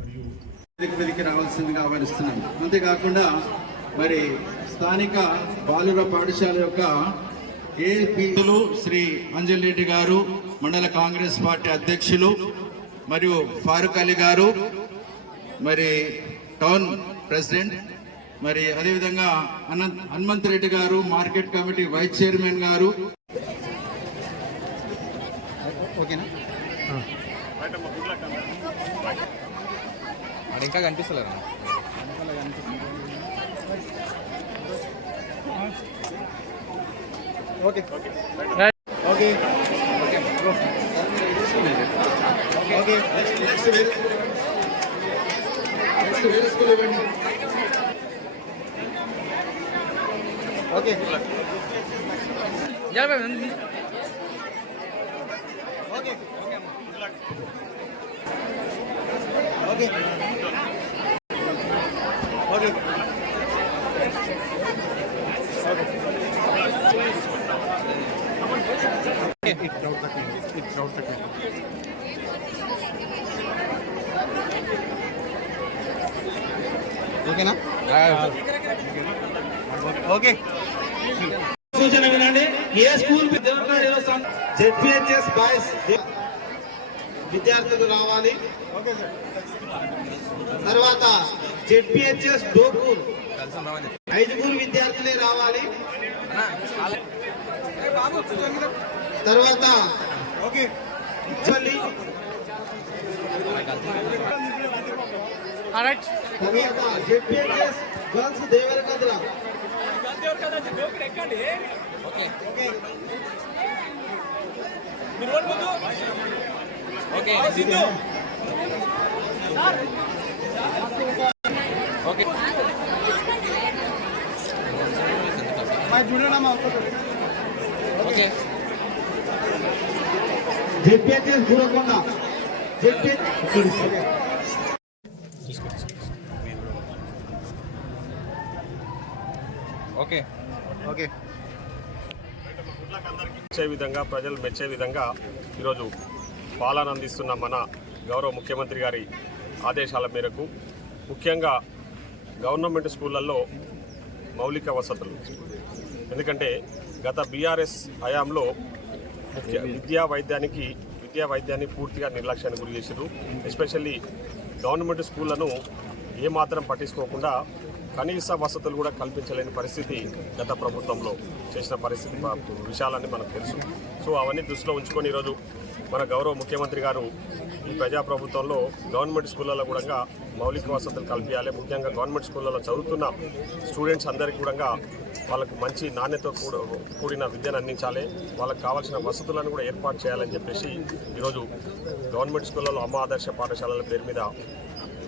మరియు రావాల్సిందిగా ఆహ్వానిస్తున్నాను. అంతేకాకుండా మరి స్థానిక బాలుర పాఠశాల యొక్క ఏపీలు శ్రీ అంజల్ రెడ్డి గారు మండల కాంగ్రెస్ పార్టీ అధ్యక్షులు మరియు ఫారూక్ అలీ గారు మరి టౌన్ ప్రెసిడెంట్ మరి అదేవిధంగా అనంత్ హనుమంత్ రెడ్డి గారు మార్కెట్ కమిటీ వైస్ చైర్మన్ గారు. ఇంకా కనిపిస్తలేరు? Okay. Okay. Okay. Okay. Next వేరే నెక్స్ట్ వేరే స్కూల్ ఇవ్వండి ఓకే. ఓకే. ఓకే ఓకే ఓకేనా? ఓకే సూచన వినండి ఏ స్కూల్ జెడ్పిహెచ్ఎస్ బాయ్స్ విద్యార్థులు రావాలి తర్వాత జెడ్పిహెచ్ఎస్ డోకూర్ ఐదుగురు విద్యార్థులే రావాలి తర్వాత ఓకే చల్లి తర్వాత ZPHS girls Devarakadra okay. Okay. Okay. ZPHS Gurakonda ZPH okay. Okay. మెచ్చే విధంగా ప్రజలు మెచ్చే విధంగా ఈరోజు పాలన అందిస్తున్న మన గౌరవ ముఖ్యమంత్రి గారి ఆదేశాల మేరకు ముఖ్యంగా గవర్నమెంట్ స్కూళ్ళల్లో మౌలిక వసతులు. ఎందుకంటే గత బీఆర్ఎస్ హయాంలో ముఖ్య విద్యా వైద్యానికి విద్యా వైద్యాన్ని పూర్తిగా నిర్లక్ష్యానికి గురి చేసారు ఎస్పెషల్లీ గవర్నమెంట్ స్కూళ్ళను ఏమాత్రం పట్టించుకోకుండా కనీస వసతులు కూడా కల్పించలేని పరిస్థితి గత ప్రభుత్వంలో చేసిన పరిస్థితి ప- విషయాలన్నీ మనకు తెలుసు. సో అవన్నీ దృష్టిలో ఉంచుకొని ఈరోజు మన గౌరవ ముఖ్యమంత్రి గారు ఈ ప్రజాప్రభుత్వంలో గవర్నమెంట్ స్కూళ్ళలో కూడా మౌలిక వసతులు కల్పించాలి. ముఖ్యంగా గవర్నమెంట్ స్కూళ్ళలో చదువుతున్న స్టూడెంట్స్ అందరికీ కూడా వాళ్ళకు మంచి నాణ్యత కూడ- కూడిన విద్యను అందించాలి. వాళ్ళకి కావాల్సిన వసతులను కూడా ఏర్పాటు చేయాలని చెప్పేసి ఈరోజు గవర్నమెంట్ స్కూళ్ళలో అమ్మ ఆదర్శ పాఠశాలల పేరు మీద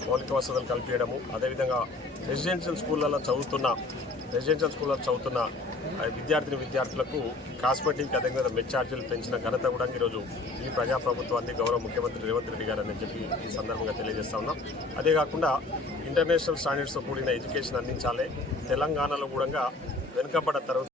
మౌలిక వసతులు కల్పించడము. అదేవిధంగా రెసిడెన్షియల్ స్కూళ్ళలో చదువుతున్న రెసిడెన్షియల్ స్కూల్లో చదువుతున్న విద్యార్థిని విద్యార్థులకు కాస్మెటిక్ అదేవిధంగా మెడ్ ఛార్జీలు పెంచిన ఘనత కూడా ఈరోజు ఈ ప్రజాప్రభుత్వాన్ని గౌరవ ముఖ్యమంత్రి రేవంత్ రెడ్డి గారు అని చెప్పి ఈ సందర్భంగా తెలియజేస్తా ఉన్నాం. అదే కాకుండా ఇంటర్నేషనల్ స్టాండర్డ్స్తో కూడిన ఎడ్యుకేషన్ అందించాలి. తెలంగాణలో కూడా వెనుకబడ్డ తర్వాత